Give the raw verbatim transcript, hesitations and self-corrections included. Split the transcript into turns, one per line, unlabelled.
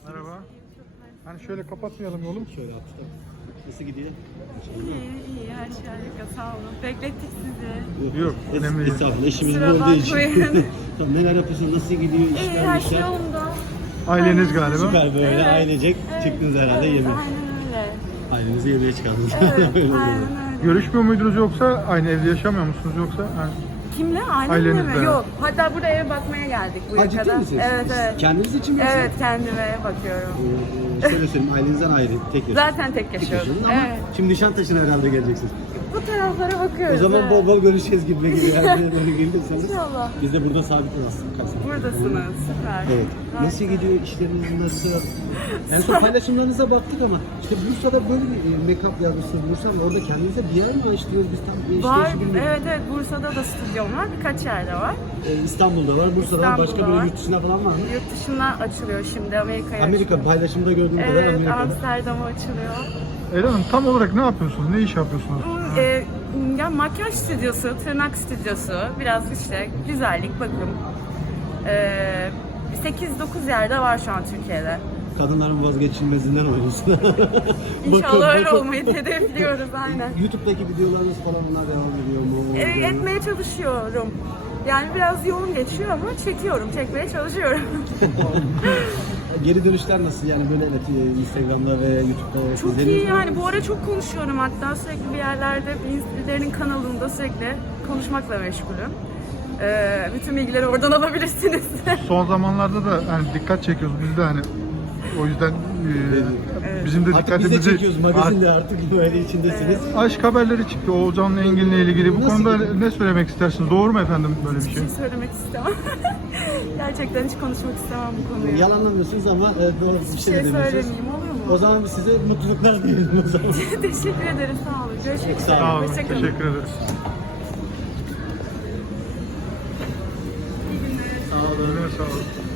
Merhaba. Hani şöyle kapatmayalım yolum.
Şöyle attık. Nasıl gidiyor?
İyi, iyi. Her şey harika. Sağ olun. Beklettik sizi.
Yok, önemli değil.
Estağfurullah. İşimizin
Kusura
olduğu için.
bakmayın.
Tamam, neler yapıyorsun? Nasıl gidiyor?
İyi,
İşler,
her şey
işler.
yolunda.
Aileniz galiba.
Süper böyle
Evet,
ailecek
evet,
çıktınız herhalde
evet,
yemeğe.
Aynen öyle.
Ailenizi yemeğe çıkardınız.
Evet,
Öyle oluyor.
aynen öyle.
Görüşmüyor muydunuz yoksa aynı evde yaşamıyor musunuz yoksa? Yani
Kimle? Ailemle
Ailenizle.
mi? Yok. Hatta burada eve bakmaya geldik bu
Ha, ciddi
yakada.
misiniz?
Evet, evet.
Kendiniz için mi? yoksa?
Evet, kendime bakıyorum.
Ee, şöyle söyleyeyim, ailenizden ayrı, tek yaşıyorsunuz.
Zaten tek
Tek
yaşıyorum.
yaşıyorsunuz ama
Evet.
şimdi Nişantaşı'na herhalde geleceksiniz.
Bu taraflara bakıyoruz.
O zaman
evet.
bol bol görüşeceğiz gibi gibi yani böyle gelirseniz.
İnşallah.
Biz de burada sabitiz aslında. Kaç sene.
Buradasınız. Süper.
Evet. Nasıl gidiyor işleriniz nasıl? En son paylaşımlarınıza baktık ama işte Bursa'da böyle bir e, make-up yazmışsınız. Bursa'da orada kendinize bir yer mi açtınız? Biz tam bir
Var.
işleyişi bilmiyoruz.
Evet, evet. Bursa'da da stüdyom var. Birkaç yerde var.
Ee, İstanbul'da var, Bursa'da var. Başka
İstanbul'da
böyle
var.
yurt dışına falan var mı?
Yurt dışına açılıyor şimdi. Amerika'ya
Amerika
açılıyor.
paylaşımda gördüğüm kadar
Evet,
Amerika'da.
Amsterdam'a açılıyor.
Ela Hanım tam olarak ne yapıyorsunuz? Ne iş yapıyorsunuz?
Bu, e, ya makyaj stüdyosu, tırnak stüdyosu, biraz işte güzellik, bakım. E, sekiz dokuz yerde var şu an Türkiye'de.
Kadınların vazgeçilmezinden oynuyorsun.
İnşallah öyle
bakın.
olmayı hedefliyoruz aynen.
YouTube'daki videolarınız falan onlar devam ediyor mu?
E, etmeye çalışıyorum. Yani biraz yoğun geçiyor ama çekiyorum, çekmeye çalışıyorum.
Geri dönüşler nasıl yani böyle evet, e, Instagram'da ve YouTube'da
Çok
izleniyor
iyi
mu?
yani bu ara çok konuşuyorum hatta sürekli bir yerlerde birilerinin kanalında sürekli konuşmakla meşgulüm. Ee, bütün bilgileri oradan alabilirsiniz.
Son zamanlarda da hani dikkat çekiyoruz biz de hani o yüzden e, bizim de
Artık biz de
dikkatimizi
çekiyoruz magazinde artık böyle içindesiniz.
aşk haberleri çıktı Oğuzhan'la Engin'le ilgili. Bu
Nasıl
konuda
gidiyor?
ne söylemek istersiniz? Doğru mu efendim böyle bir
Hiçbir
şey?
şey söylemek istemem. Gerçekten hiç konuşmak istemem bu konuyu.
Yalanlamıyorsunuz ama e, doğru bir
Bir
şey,
şey
de demiyorsunuz.
söylemeyeyim olur mu?
O zaman biz size mutluluklar diyelim o zaman.
Teşekkür ederim sağ olun. Görüşmek üzere.
Sağ olun.
Hoşça kalın.
Teşekkür ederiz.
Sağ olun.
Sağ olun.